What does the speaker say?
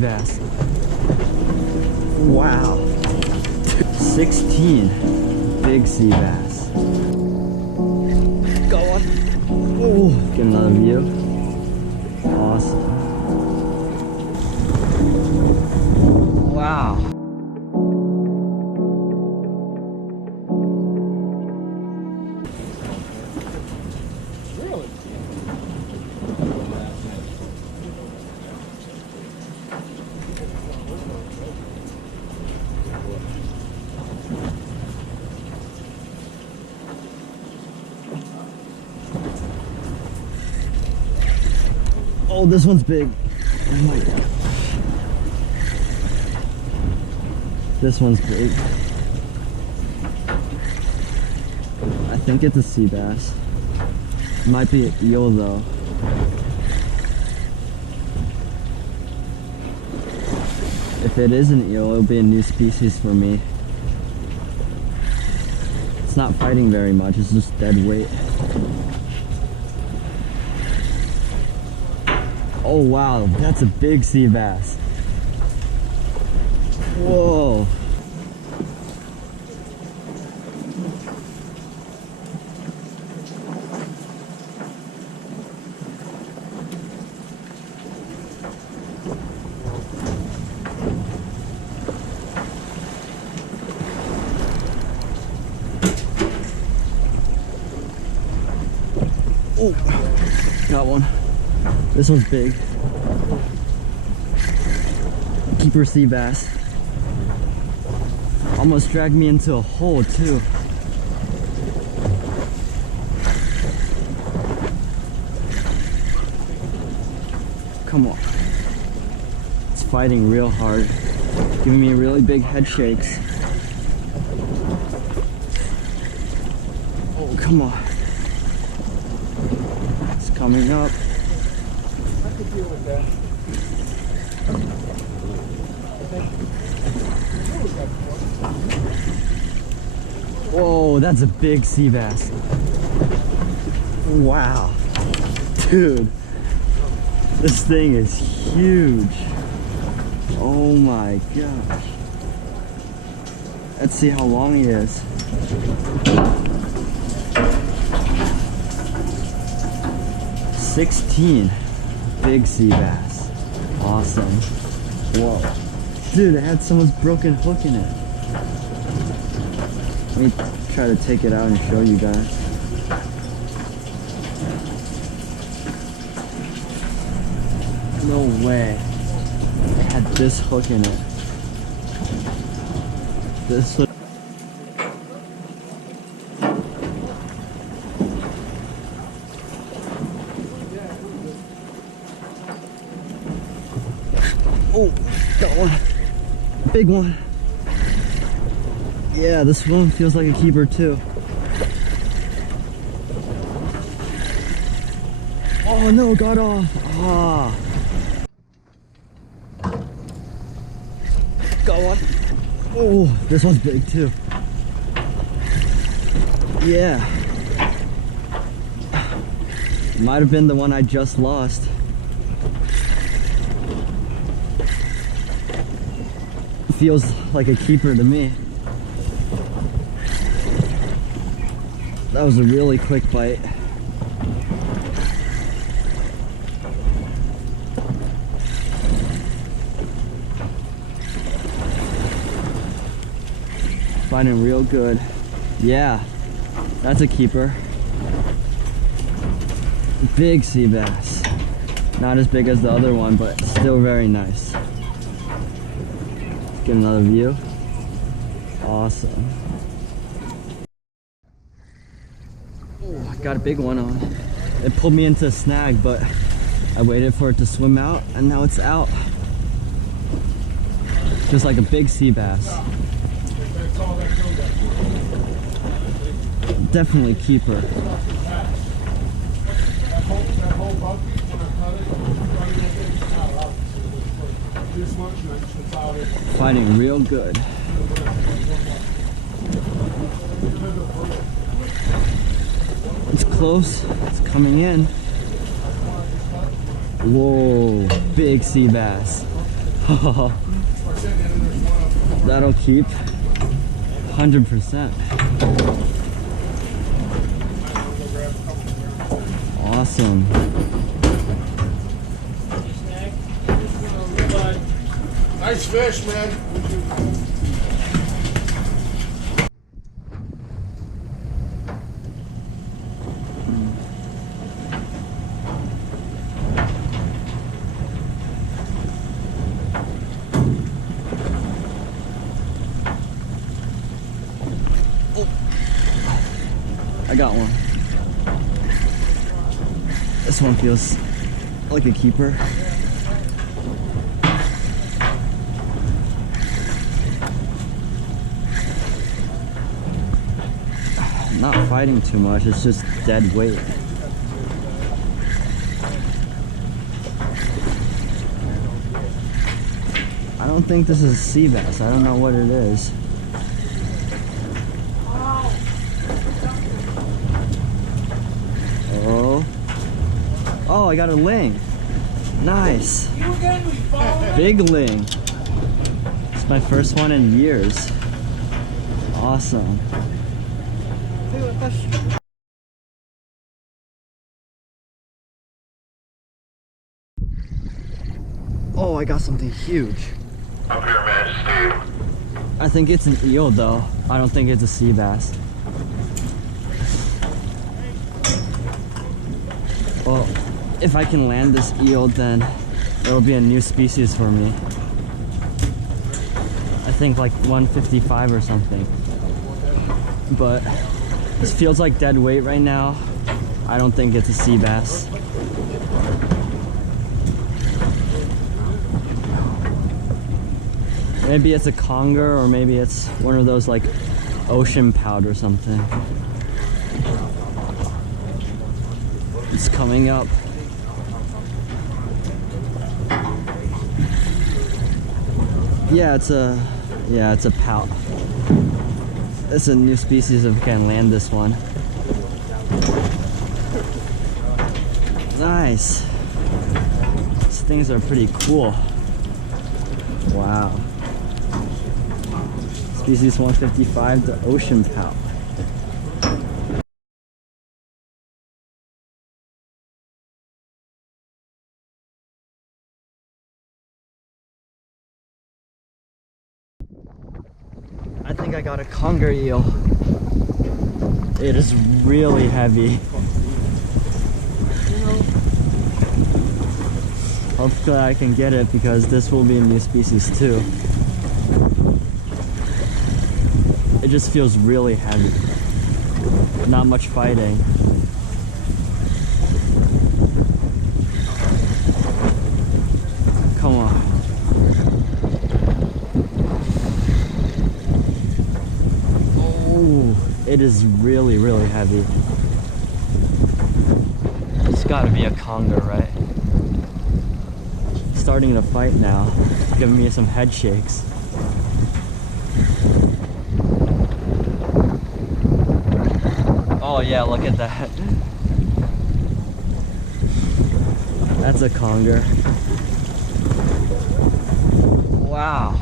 Bass. Wow. 16 big sea bass. Go on. Oh, get another view. Awesome. Wow. Really? Oh, this one's big. Oh my god. This one's big. I think it's a sea bass. Might be an eel though. If it is an eel, it'll be a new species for me. It's not fighting very much, it's just dead weight. Oh wow, that's a big sea bass. Whoa. Oh, got one. This one's big. Keeper sea bass. Almost dragged me into a hole too. Come on. It's fighting real hard. Giving me really big head shakes. Oh, come on. It's coming up. I could deal with that. Whoa, that's a big sea bass. Wow. Dude, this thing is huge. Oh my gosh. Let's see how long he is. $16 big sea bass. Awesome. Whoa. Dude, it had someone's broken hook in it. Let me try to take it out and show you guys. No way. It had this hook in it. This hook. Oh, got one. Big one. Yeah, this one feels like a keeper too. Oh no, got off. Ah. Got one. Oh, this one's big too. Yeah. Might have been the one I just lost. Feels like a keeper to me. That was a really quick bite. Finding real good. Yeah, that's a keeper. Big sea bass. Not as big as the other one, but still very nice. Let's get another view. Awesome. Oh, I got a big one on. It pulled me into a snag, but I waited for it to swim out, and now it's out. Just like a big sea bass. Definitely keeper. Fighting real good. It's close. It's coming in. Whoa, big sea bass. That'll keep 100%. Awesome. Nice fish, man. I got one. This one feels like a keeper. Not fighting too much, it's just dead weight. I don't think this is a sea bass. I don't know what it is. Oh, I got a ling. Nice. Big ling. It's my first one in years. Awesome. Oh, I got something huge. Up here, Majesty. I think it's an eel though. I don't think it's a sea bass. Well, if I can land this eel, then it'll be a new species for me. I think like 155 or something. But this feels like dead weight right now. I don't think it's a sea bass. Maybe it's a conger, or maybe it's one of those like ocean pout or something. It's coming up. Yeah, it's a pout. It's a new species if I can land this one. Nice. These things are pretty cool. Wow. Species 155, the ocean pout. I think I got a conger eel. It is really heavy. Hopefully I can get it because this will be a new species too. It just feels really heavy. Not much fighting. Come on. Oh, it is really, really heavy. It's gotta be a conger, right? Starting to fight now. Giving me some head shakes. Oh yeah, look at that. That's a conger. Wow.